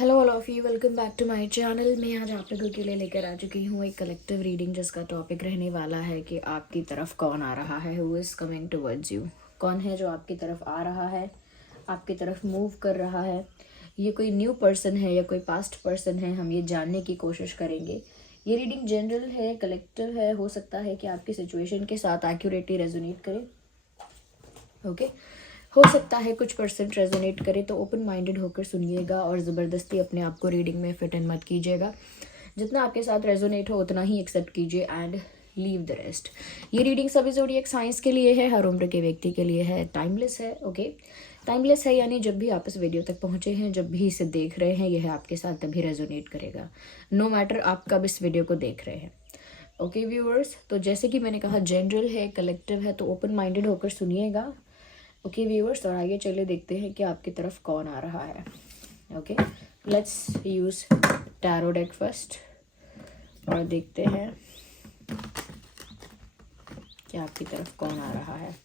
Hello all of you, welcome back to my channel. मैं आज आप लोगों के लिए लेकर आ चुकी हूँ एक कलेक्टिव रीडिंग जिसका टॉपिक रहने वाला है कि आपकी तरफ कौन आ रहा है, who is coming towards you. कौन है जो आपकी तरफ आ रहा है, आपकी तरफ मूव कर रहा है। ये कोई न्यू पर्सन है या कोई पास्ट पर्सन है, हम ये जानने की कोशिश करेंगे। ये रीडिंग जनरल है, कलेक्टिव है, हो सकता है कि आपकी सिचुएशन के साथ एक्यूरेटली रेजोनेट करे। ओके हो सकता है कुछ परसेंट रेजोनेट करे, तो ओपन माइंडेड होकर सुनिएगा और ज़बरदस्ती अपने आप को रीडिंग में फिट इन मत कीजिएगा। जितना आपके साथ रेजोनेट हो उतना ही एक्सेप्ट कीजिए एंड लीव द रेस्ट। ये रीडिंग सभी ज़ोडिएक साइंस के लिए है, हर उम्र के व्यक्ति के लिए है, टाइमलेस है। ओके टाइमलेस है यानी जब भी आप इस वीडियो तक पहुँचे हैं, जब भी इसे देख रहे हैं, यह आपके साथ तभी रेजोनेट करेगा, नो मैटर आप कब इस वीडियो को देख रहे हैं। ओके व्यूअर्स, तो जैसे कि मैंने कहा जनरल है, कलेक्टिव है, तो ओपन माइंडेड होकर सुनिएगा। ओके व्यूअर्स, और आइए चलिए देखते हैं कि आपकी तरफ कौन आ रहा है। Okay let's use tarot deck first और देखते हैं कि आपकी तरफ कौन आ रहा है।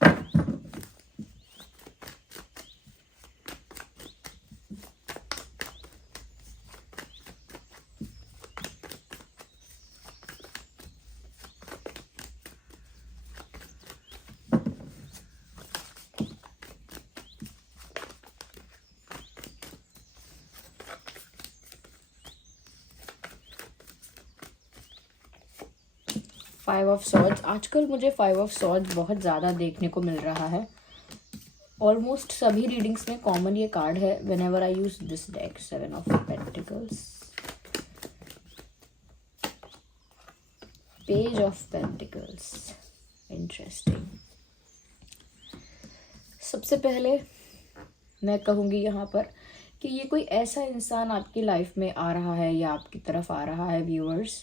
5 ऑफ सॉर्ड्स। आजकल मुझे 5 ऑफ सॉर्ड्स बहुत ज़्यादा देखने को मिल रहा है। ऑलमोस्ट सभी रीडिंग्स में कॉमन ये कार्ड है whenever I use this deck. 7 of pentacles, page of pentacles, interesting. सबसे पहले मैं कहूँगी यहाँ पर कि ये कोई ऐसा इंसान आपकी लाइफ में आ रहा है या आपकी तरफ आ रहा है व्यूअर्स,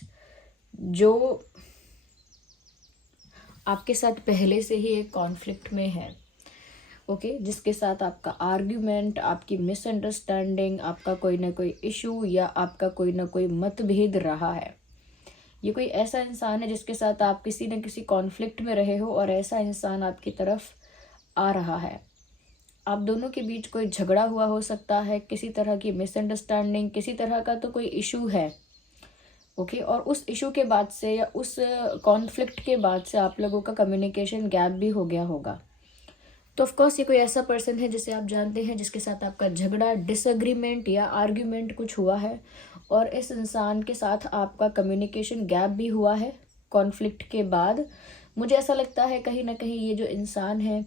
जो आपके साथ पहले से ही एक कॉन्फ्लिक्ट में है। ओके जिसके साथ आपका आर्ग्यूमेंट, आपकी मिसअंडरस्टैंडिंग, आपका कोई ना कोई इशू या आपका कोई ना कोई मतभेद रहा है। ये कोई ऐसा इंसान है जिसके साथ आप किसी न किसी कॉन्फ्लिक्ट में रहे हो और ऐसा इंसान आपकी तरफ आ रहा है। आप दोनों के बीच कोई झगड़ा हुआ हो सकता है, किसी तरह की मिसअंडरस्टैंडिंग, किसी तरह का तो कोई इशू है। ओके और उस इशू के बाद से या उस कॉन्फ्लिक्ट के बाद से आप लोगों का कम्युनिकेशन गैप भी हो गया होगा। तो ऑफकोर्स ये कोई ऐसा पर्सन है जिसे आप जानते हैं, जिसके साथ आपका झगड़ा, डिसएग्रीमेंट या आर्ग्यूमेंट कुछ हुआ है और इस इंसान के साथ आपका कम्युनिकेशन गैप भी हुआ है कॉन्फ्लिक्ट के बाद। मुझे ऐसा लगता है कहीं ना कहीं ये जो इंसान है,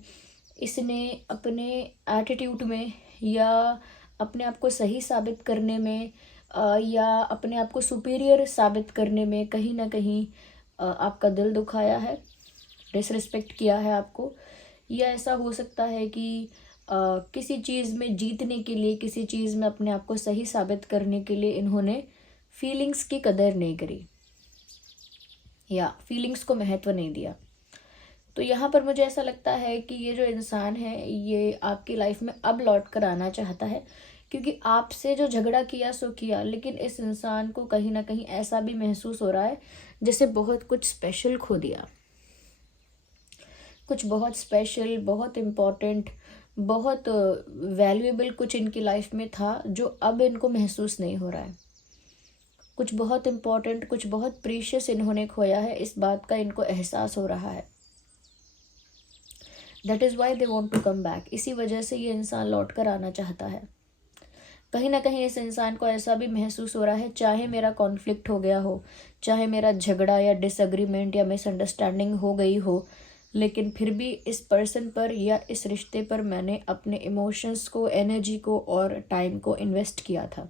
इसने अपने एटीट्यूड में या अपने आप को सही साबित करने में या अपने आप को सुपीरियर साबित करने में कहीं ना कहीं आपका दिल दुखाया है, डिसरिस्पेक्ट किया है आपको। या ऐसा हो सकता है कि किसी चीज़ में जीतने के लिए, किसी चीज़ में अपने आप को सही साबित करने के लिए इन्होंने फीलिंग्स की कदर नहीं करी या फीलिंग्स को महत्व नहीं दिया। तो यहाँ पर मुझे ऐसा लगता है कि ये जो इंसान है ये आपकी लाइफ में अब लौट कर आना चाहता है, क्योंकि आपसे जो झगड़ा किया सो किया, लेकिन इस इंसान को कहीं ना कहीं ऐसा भी महसूस हो रहा है जैसे बहुत कुछ स्पेशल खो दिया, कुछ बहुत स्पेशल, बहुत इम्पोर्टेंट, बहुत वैल्यूएबल कुछ इनकी लाइफ में था जो अब इनको महसूस नहीं हो रहा है। कुछ बहुत इम्पोर्टेंट, कुछ बहुत प्रीशियस इन्होंने खोया है, इस बात का इनको एहसास हो रहा है। That is why they want to come back. इसी वजह से ये इंसान लौट कर आना चाहता है। कहीं ना कहीं इस इंसान को ऐसा भी महसूस हो रहा है, चाहे मेरा कॉन्फ्लिक्ट हो गया हो, चाहे मेरा झगड़ा या डिसएग्रीमेंट या मिसअंडरस्टैंडिंग हो गई हो, लेकिन फिर भी इस पर्सन पर या इस रिश्ते पर मैंने अपने इमोशंस को, एनर्जी को और टाइम को इन्वेस्ट किया था।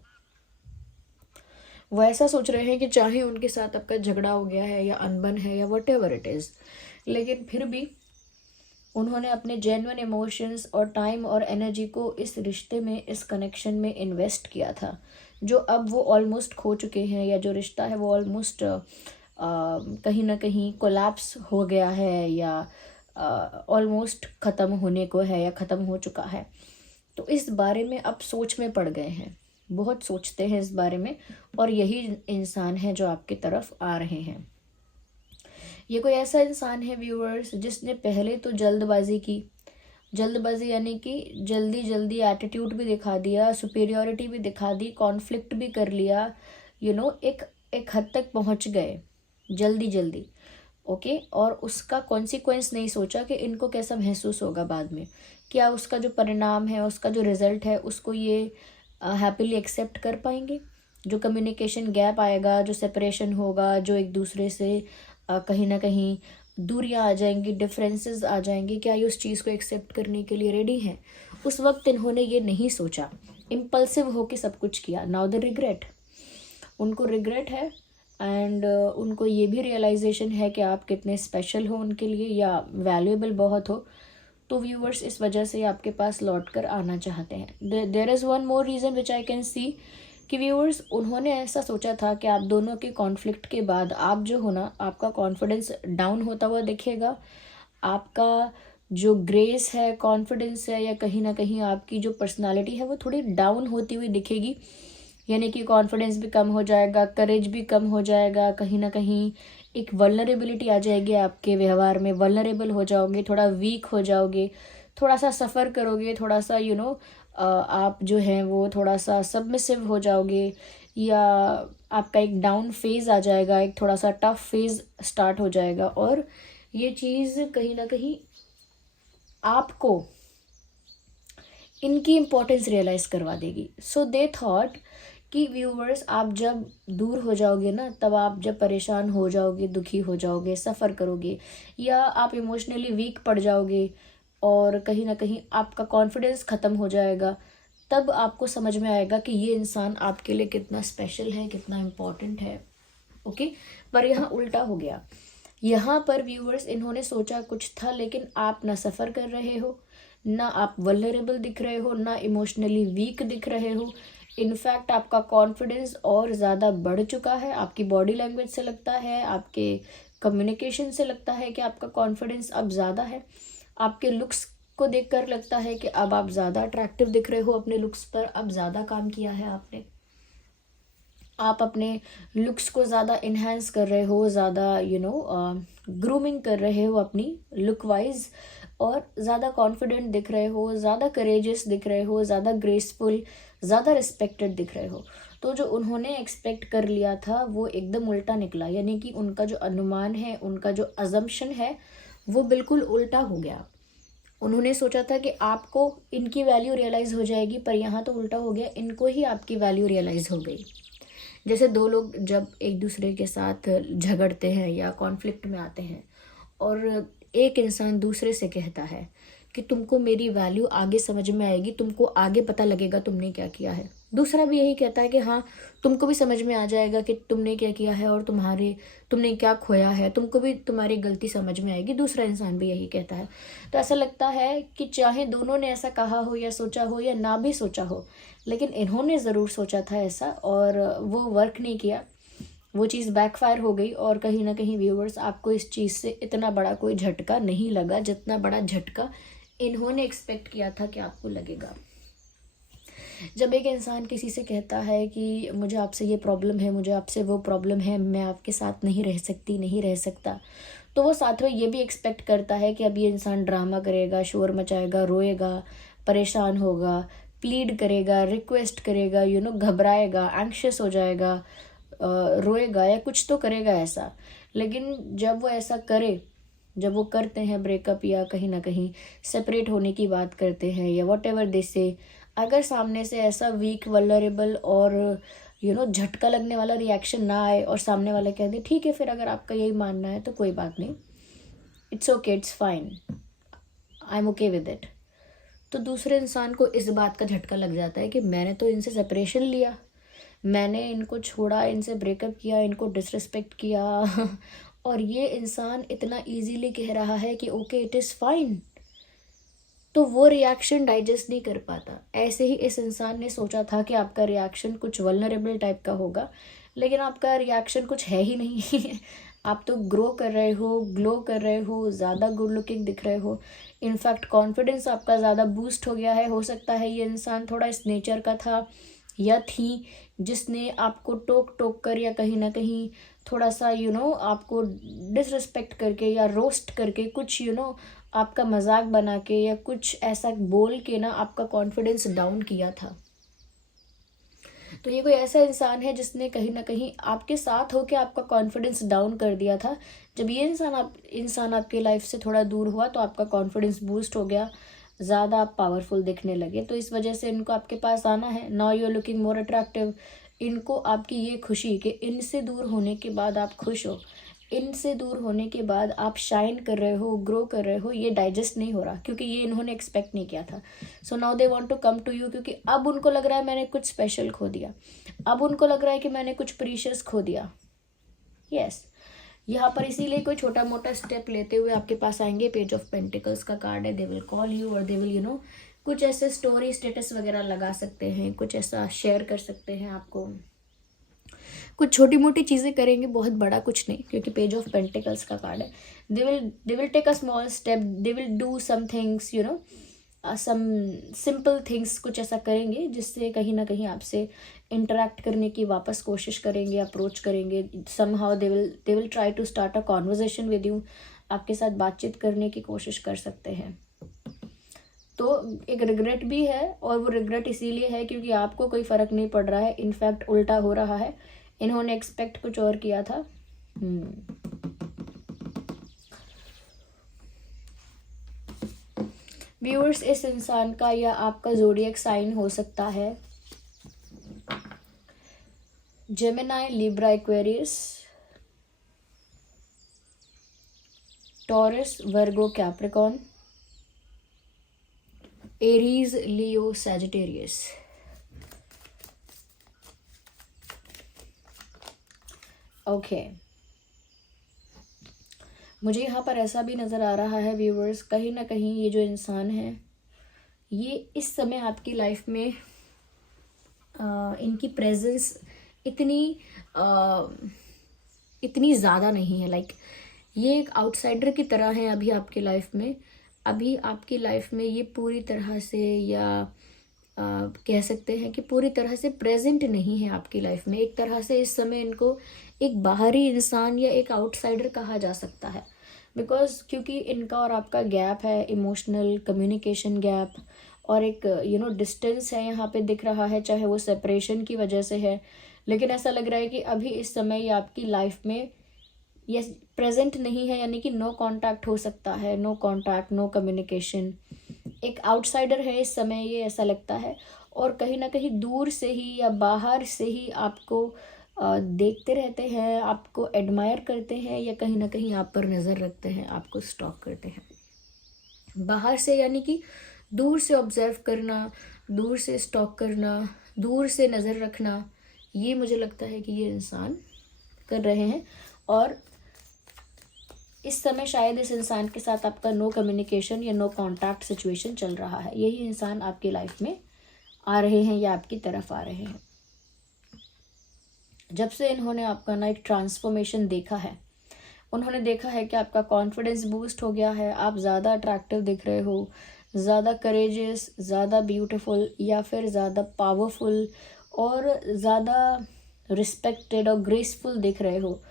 वो ऐसा सोच रहे हैं कि चाहे उनके साथ आपका झगड़ा हो गया है या अनबन है या वट एवर इट इज़, लेकिन फिर भी उन्होंने अपने जेन्युइन इमोशंस और टाइम और एनर्जी को इस रिश्ते में, इस कनेक्शन में इन्वेस्ट किया था, जो अब वो ऑलमोस्ट खो चुके हैं, या जो रिश्ता है वो ऑलमोस्ट कहीं ना कहीं कोलैप्स हो गया है या ऑलमोस्ट ख़त्म होने को है या ख़त्म हो चुका है। तो इस बारे में अब सोच में पड़ गए हैं, बहुत सोचते हैं इस बारे में, और यही इंसान है जो आपकी तरफ आ रहे हैं। ये कोई ऐसा इंसान है व्यूअर्स जिसने पहले तो जल्दबाजी की, जल्दबाजी यानी कि जल्दी जल्दी एटीट्यूड भी दिखा दिया, सुपीरियॉरिटी भी दिखा दी, कॉन्फ्लिक्ट भी कर लिया, एक हद तक पहुंच गए जल्दी जल्दी। ओके, और उसका कॉन्सिक्वेंस नहीं सोचा कि इनको कैसा महसूस होगा बाद में, क्या उसका जो परिणाम है, उसका जो रिजल्ट है, उसको ये हैप्पीली एक्सेप्ट कर पाएंगे। जो कम्युनिकेशन गैप आएगा, जो सेपरेशन होगा, जो एक दूसरे से कहीं ना कहीं दूरियां आ जाएंगी, डिफरेंसेस आ जाएंगे, क्या ये उस चीज़ को एक्सेप्ट करने के लिए रेडी हैं। उस वक्त इन्होंने ये नहीं सोचा, इम्पल्सिव होके सब कुछ किया। नाउ द रिग्रेट, उनको रिग्रेट है एंड उनको ये भी रियलाइजेशन है कि आप कितने स्पेशल हो उनके लिए या वैल्यूएबल बहुत हो। तो व्यूवर्स इस वजह से आपके पास लौट कर आना चाहते हैं। There is one more reason which I can see कि व्यूवर्स उन्होंने ऐसा सोचा था कि आप दोनों के कॉन्फ्लिक्ट के बाद आप जो हो ना, आपका कॉन्फिडेंस डाउन होता हुआ दिखेगा, आपका जो ग्रेस है, कॉन्फिडेंस है, या कहीं ना कहीं आपकी जो पर्सनालिटी है वो थोड़ी डाउन होती हुई दिखेगी। यानी कि कॉन्फिडेंस भी कम हो जाएगा, करेज भी कम हो जाएगा, कहीं ना कहीं एक वल्नरेबिलिटी आ जाएगी आपके व्यवहार में, वल्नरेबल हो जाओगे, थोड़ा वीक हो जाओगे, थोड़ा सा सफ़र करोगे, थोड़ा सा आप जो हैं वो थोड़ा सा सबमिसिव हो जाओगे, या आपका एक डाउन फेज़ आ जाएगा, एक थोड़ा सा टफ फेज़ स्टार्ट हो जाएगा। और ये चीज़ कहीं ना कहीं आपको इनकी इम्पोर्टेंस रियलाइज़ करवा देगी। सो दे थॉट कि व्यूवर्स आप जब दूर हो जाओगे ना, तब आप जब परेशान हो जाओगे, दुखी हो जाओगे, सफ़र करोगे, या आप इमोशनली वीक पड़ जाओगे और कहीं ना कहीं आपका कॉन्फिडेंस ख़त्म हो जाएगा, तब आपको समझ में आएगा कि ये इंसान आपके लिए कितना स्पेशल है, कितना इम्पोर्टेंट है। ओके, पर यहाँ उल्टा हो गया। यहाँ पर व्यूवर्स इन्होंने सोचा कुछ था, लेकिन आप ना सफ़र कर रहे हो, ना आप वल्नरेबल दिख रहे हो, ना इमोशनली वीक दिख रहे हो। इनफैक्ट आपका कॉन्फिडेंस और ज़्यादा बढ़ चुका है। आपकी बॉडी लैंग्वेज से लगता है, आपके कम्युनिकेशन से लगता है कि आपका कॉन्फिडेंस अब ज़्यादा है। आपके लुक्स को देखकर लगता है कि अब आप ज़्यादा अट्रैक्टिव दिख रहे हो, अपने लुक्स पर अब ज़्यादा काम किया है आपने, आप अपने लुक्स को ज़्यादा इन्हेंस कर रहे हो, ज़्यादा ग्रूमिंग कर रहे हो अपनी लुक वाइज, और ज़्यादा कॉन्फिडेंट दिख रहे हो, ज़्यादा करेजियस दिख रहे हो, ज़्यादा ग्रेसफुल, ज़्यादा रिस्पेक्टेड दिख रहे हो। तो जो उन्होंने एक्सपेक्ट कर लिया था वो एकदम उल्टा निकला, यानी कि उनका जो अनुमान है, उनका जो अजम्पशन है वो बिल्कुल उल्टा हो गया। उन्होंने सोचा था कि आपको इनकी वैल्यू रियलाइज़ हो जाएगी, पर यहाँ तो उल्टा हो गया, इनको ही आपकी वैल्यू रियलाइज़ हो गई। जैसे दो लोग जब एक दूसरे के साथ झगड़ते हैं या कॉन्फ्लिक्ट में आते हैं, और एक इंसान दूसरे से कहता है कि तुमको मेरी वैल्यू आगे समझ में आएगी, तुमको आगे पता लगेगा तुमने क्या किया है। दूसरा भी यही कहता है कि हाँ, तुमको भी समझ में आ जाएगा कि तुमने क्या किया है और तुमने क्या खोया है, तुमको भी तुम्हारी गलती समझ में आएगी। दूसरा इंसान भी यही कहता है। तो ऐसा लगता है कि चाहे दोनों ने ऐसा कहा हो या सोचा हो या ना भी सोचा हो, लेकिन इन्होंने ज़रूर सोचा था ऐसा, और वो वर्क नहीं किया, वो चीज़ बैकफायर हो गई। और कहीं ना कहीं व्यूअर्स आपको इस चीज़ से इतना बड़ा कोई झटका नहीं लगा जितना बड़ा झटका इन्होंने एक्सपेक्ट किया था कि आपको लगेगा। जब एक इंसान किसी से कहता है कि मुझे आपसे ये प्रॉब्लम है, मुझे आपसे वो प्रॉब्लम है, मैं आपके साथ नहीं रह सकती, नहीं रह सकता, तो वो साथ में ये भी एक्सपेक्ट करता है कि अब ये इंसान ड्रामा करेगा, शोर मचाएगा, रोएगा, परेशान होगा, प्लीड करेगा, रिक्वेस्ट करेगा, घबराएगा, एंक्शियस हो जाएगा, रोएगा या कुछ तो करेगा ऐसा। लेकिन जब वो ऐसा करे, जब वो करते हैं ब्रेकअप या कहीं ना कहीं सेपरेट होने की बात करते हैं या वॉट एवर दे से, अगर सामने से ऐसा वीक, वल्नरेबल और झटका लगने वाला रिएक्शन ना आए और सामने वाला कह दे ठीक है फिर अगर आपका यही मानना है तो कोई बात नहीं, it's okay, it's fine, I am okay with it, तो दूसरे इंसान को इस बात का झटका लग जाता है कि मैंने तो इनसे सेपरेशन लिया, मैंने इनको छोड़ा, इनसे ब्रेकअप किया, इनको डिसरिस्पेक्ट किया और ये इंसान इतना इजीली कह रहा है कि ओके इट इज़ फाइन, तो वो रिएक्शन डाइजेस्ट नहीं कर पाता। ऐसे ही इस इंसान ने सोचा था कि आपका रिएक्शन कुछ वल्नरेबल टाइप का होगा, लेकिन आपका रिएक्शन कुछ है ही नहीं आप तो ग्रो कर रहे हो, ग्लो कर रहे हो, ज़्यादा गुड लुकिंग दिख रहे हो, इनफैक्ट कॉन्फिडेंस आपका ज़्यादा बूस्ट हो गया है। हो सकता है ये इंसान थोड़ा इस नेचर का था या थी जिसने आपको टोक टोक कर या कहीं ना कहीं थोड़ा सा आपको डिसरिस्पेक्ट करके या रोस्ट करके कुछ आपका मजाक बना के या कुछ ऐसा बोल के ना आपका कॉन्फिडेंस डाउन किया था। तो ये कोई ऐसा इंसान है जिसने कहीं ना कहीं आपके साथ होके आपका कॉन्फिडेंस डाउन कर दिया था। जब ये इंसान आपकी लाइफ से थोड़ा दूर हुआ तो आपका कॉन्फिडेंस बूस्ट हो गया, ज़्यादा आप पावरफुल दिखने लगे। तो इस वजह से इनको आपके पास आना है। Now you are looking more attractive. इनको आपकी ये खुशी कि इनसे दूर होने के बाद आप खुश हो, इनसे दूर होने के बाद आप शाइन कर रहे हो, ग्रो कर रहे हो, ये डाइजेस्ट नहीं हो रहा, क्योंकि ये इन्होंने एक्सपेक्ट नहीं किया था। So now they want to come to you, क्योंकि अब उनको लग रहा है मैंने कुछ स्पेशल खो दिया, अब उनको लग रहा है कि मैंने कुछ प्रीशियस खो दिया। यस, यहाँ पर इसीलिए कोई छोटा मोटा स्टेप लेते हुए आपके पास आएंगे। पेज ऑफ पेंटिकल्स का कार्ड है। दे विल कॉल यू और दे विल कुछ ऐसे स्टोरी स्टेटस वगैरह लगा सकते हैं, कुछ ऐसा शेयर कर सकते हैं आपको, कुछ छोटी मोटी चीज़ें करेंगे, बहुत बड़ा कुछ नहीं, क्योंकि पेज ऑफ पेंटिकल्स का कार्ड है। They will take a small step, they will do some things, some simple things, कुछ ऐसा करेंगे जिससे कहीं ना कहीं आपसे इंटरेक्ट करने की वापस कोशिश करेंगे, अप्रोच करेंगे। Somehow they will try to start a conversation with you, आपके साथ बातचीत करने की कोशिश कर सकते हैं। तो एक रिग्रेट भी है, और वो रिग्रेट इसीलिए है क्योंकि आपको कोई फ़र्क नहीं पड़ रहा है, इनफैक्ट उल्टा हो रहा है। इन्होंने एक्सपेक्ट कुछ और किया था। व्यूअर्स, इस इंसान का या आपका ज़ोडिएक साइन हो सकता है जेमिनी, लिब्रा, एक्वेरियस, टॉरस, वर्गो, कैप्रिकॉन, एरीज, लियो, सैजिटेरियस। ओके, मुझे यहाँ पर ऐसा भी नज़र आ रहा है व्यूवर्स, कहीं ना कहीं ये जो इंसान है ये इस समय आपकी लाइफ में इनकी प्रेजेंस इतनी ज़्यादा नहीं है। लाइक ये एक आउटसाइडर की तरह है अभी आपकी लाइफ में। अभी आपकी लाइफ में ये पूरी तरह से, या कह सकते हैं कि पूरी तरह से प्रेजेंट नहीं है आपकी लाइफ में। एक तरह से इस समय इनको एक बाहरी इंसान या एक आउटसाइडर कहा जा सकता है, बिकॉज क्योंकि इनका और आपका गैप है, इमोशनल कम्युनिकेशन गैप, और एक डिस्टेंस है यहाँ पे दिख रहा है, चाहे वो सेपरेशन की वजह से है। लेकिन ऐसा लग रहा है कि अभी इस समय ये आपकी लाइफ में ये प्रेजेंट नहीं है, यानी कि नो कांटेक्ट हो सकता है, नो कांटेक्ट, नो कम्युनिकेशन। एक आउटसाइडर है इस समय ये, ऐसा लगता है। और कहीं ना कहीं दूर से ही या बाहर से ही आपको देखते रहते हैं, आपको एडमायर करते हैं, या कहीं ना कहीं आप पर नज़र रखते हैं, आपको स्टॉक करते हैं बाहर से, यानी कि दूर से ऑब्जर्व करना, दूर से स्टॉक करना, दूर से नज़र रखना। ये मुझे लगता है कि ये इंसान कर रहे हैं। और इस समय शायद इस इंसान के साथ आपका नो कम्युनिकेशन या नो कांटेक्ट सिचुएशन चल रहा है। यही इंसान आपकी लाइफ में आ रहे हैं या आपकी तरफ आ रहे हैं। जब से इन्होंने आपका ना एक ट्रांसफॉर्मेशन देखा है, उन्होंने देखा है कि आपका कॉन्फिडेंस बूस्ट हो गया है, आप ज़्यादा अट्रैक्टिव दिख रहे हो, ज़्यादा करेजियस, ज़्यादा ब्यूटीफुल, या फिर ज़्यादा पावरफुल और ज़्यादा रिस्पेक्टेड और ग्रेसफुल दिख रहे हो।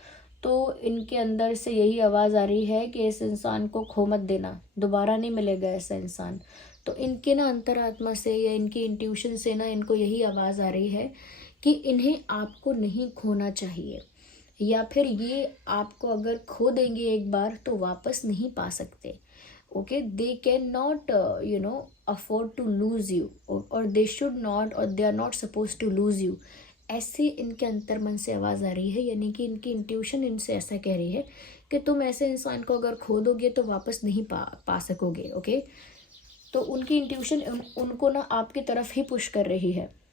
तो इनके अंदर से यही आवाज़ आ रही है कि इस इंसान को खो मत देना, दोबारा नहीं मिलेगा ऐसा इंसान। तो इनके ना अंतरात्मा से या इनकी इंट्यूशन से ना इनको यही आवाज़ आ रही है कि इन्हें आपको नहीं खोना चाहिए, या फिर ये आपको अगर खो देंगे एक बार तो वापस नहीं पा सकते। Okay, they can not afford to lose you, और दे शुड नॉट, और they are not suppose to lose you. ऐसी इनके अंतर्मन से आवाज़ आ रही है, यानी कि इनकी इंट्यूशन इनसे ऐसा कह रही है कि तुम ऐसे इंसान को अगर खो दोगे तो वापस नहीं पा सकोगे। ओके, तो उनकी इंट्यूशन उनको ना आपकी तरफ ही पुश कर रही है।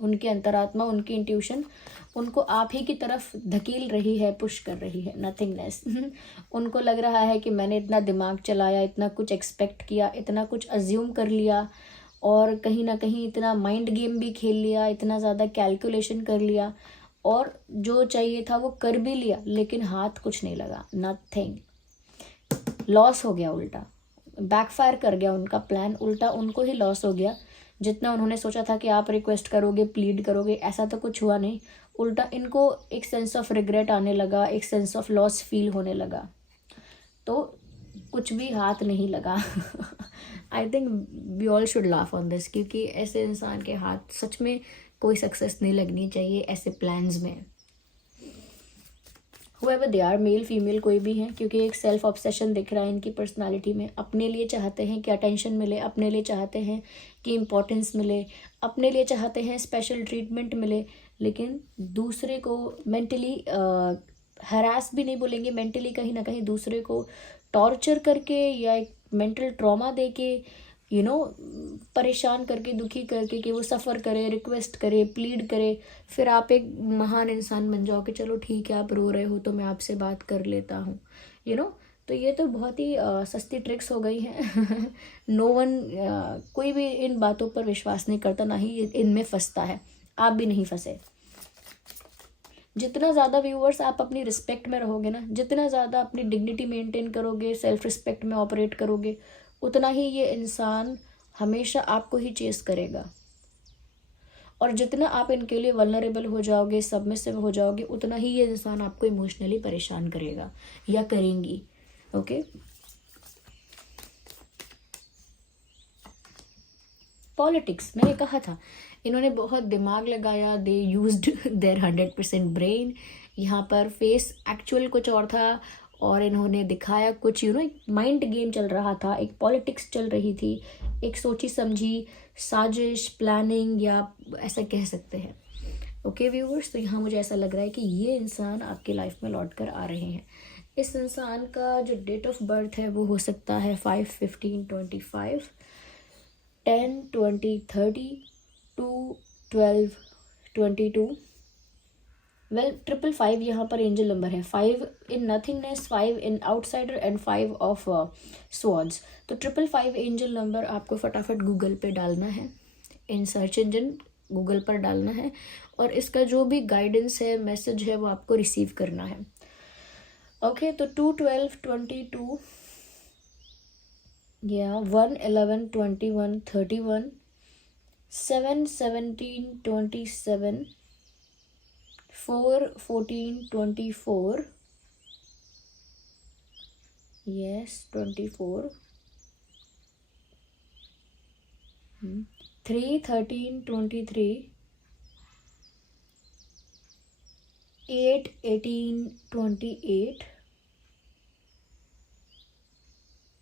उनकी अंतरात्मा, उनकी इंट्यूशन उनको आप ही की तरफ धकेल रही है, पुश कर रही है, नथिंग लेस। उनको लग रहा है कि मैंने इतना दिमाग चलाया, इतना कुछ एक्सपेक्ट किया, इतना कुछ अज्यूम कर लिया, और कहीं ना कहीं इतना माइंड गेम भी खेल लिया, इतना ज़्यादा कैलकुलेशन कर लिया, और जो चाहिए था वो कर भी लिया, लेकिन हाथ कुछ नहीं लगा, नथिंग। लॉस हो गया, उल्टा बैकफायर कर गया उनका प्लान, उल्टा उनको ही लॉस हो गया। जितना उन्होंने सोचा था कि आप रिक्वेस्ट करोगे, प्लीड करोगे, ऐसा तो कुछ हुआ नहीं। उल्टा इनको एक सेंस ऑफ रिग्रेट आने लगा, एक सेंस ऑफ लॉस फील होने लगा। तो कुछ भी हाथ नहीं लगा। I think we all should laugh on this, क्योंकि ऐसे इंसान के हाथ सच में कोई सक्सेस नहीं लगनी चाहिए ऐसे प्लान्स में। whoever they are, male female कोई भी है, क्योंकि एक सेल्फ ऑब्सेशन दिख रहा है इनकी पर्सनालिटी में। अपने लिए चाहते हैं कि अटेंशन मिले, अपने लिए चाहते हैं कि इम्पोर्टेंस मिले, अपने लिए चाहते हैं स्पेशल ट्रीटमेंट मिले, लेकिन दूसरे को मेंटली हरास भी नहीं बोलेंगे, मेंटली कहीं ना कहीं दूसरे को टॉर्चर करके या एक मेंटल ट्रॉमा दे के परेशान करके, दुखी करके कि वो सफ़र करे, रिक्वेस्ट करे, प्लीड करे, फिर आप एक महान इंसान बन जाओ कि चलो ठीक है आप रो रहे हो तो मैं आपसे बात कर लेता हूँ, तो ये तो बहुत ही सस्ती ट्रिक्स हो गई हैं। नो वन कोई भी इन बातों पर विश्वास नहीं करता, ना ही इनमें फंसता है। आप भी नहीं फंसे। जितना ज़्यादा व्यूअर्स आप अपनी रिस्पेक्ट में रहोगे ना, जितना ज़्यादा अपनी डिग्निटी मेंटेन करोगे, सेल्फ रिस्पेक्ट में ऑपरेट करोगे, उतना ही ये इंसान हमेशा आपको ही चेस करेगा। और जितना आप इनके लिए वल्नरेबल हो जाओगे, सबमिसिव हो जाओगे, उतना ही ये इंसान आपको इमोशनली परेशान करेगा या करेंगी। ओके, पॉलिटिक्स, मैंने कहा था इन्होंने बहुत दिमाग लगाया, दे यूज्ड देयर 100% ब्रेन। यहाँ पर फेस एक्चुअल कुछ और था और इन्होंने दिखाया कुछ, एक माइंड गेम चल रहा था, एक पॉलिटिक्स चल रही थी, एक सोची समझी साजिश, प्लानिंग, या ऐसा कह सकते हैं। ओके व्यूअर्स, तो यहाँ मुझे ऐसा लग रहा है कि ये इंसान आपकी लाइफ में लौट कर आ रहे हैं। इस इंसान का जो डेट ऑफ बर्थ है वो हो सकता है 5/15/25, 10/20/30, 2/12/22। वेल 555 यहाँ पर एंजल नंबर है, 5 in nothingness, 5 in outsider and 5 of swords. तो 555 एंजल नंबर आपको फटाफट गूगल पे डालना है, इन सर्च इंजन गूगल पर डालना है, और इसका जो भी गाइडेंस है, मैसेज है, वो आपको रिसीव करना है। ओके, तो 2/12/22 या 1/11/21/31, 7/17/27, 4/14/24, yes 24, 3/13/23, 8/18/28,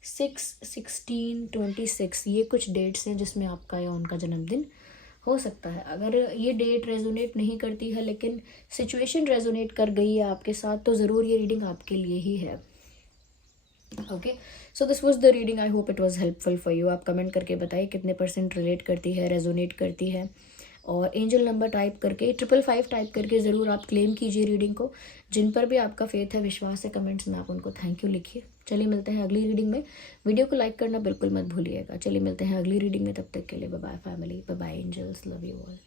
6/16/26। ये कुछ डेट्स हैं जिसमें आपका या उनका जन्मदिन हो सकता है। अगर ये डेट रेजोनेट नहीं करती है लेकिन सिचुएशन रेजोनेट कर गई है आपके साथ, तो ज़रूर ये रीडिंग आपके लिए ही है। Okay, so this was the reading, I hope it was helpful for you. आप कमेंट करके बताइए कितने % रिलेट करती है, रेजोनेट करती है, और एंजल नंबर टाइप करके 555 टाइप करके ज़रूर आप क्लेम कीजिए रीडिंग को। जिन पर भी आपका फेथ है, विश्वास है, कमेंट्स में आप उनको थैंक यू लिखिए। चलिए मिलते हैं अगली रीडिंग में। वीडियो को लाइक करना बिल्कुल मत भूलिएगा। चलिए मिलते हैं अगली रीडिंग में, तब तक के लिए bye bye family, bye bye angels, love you all.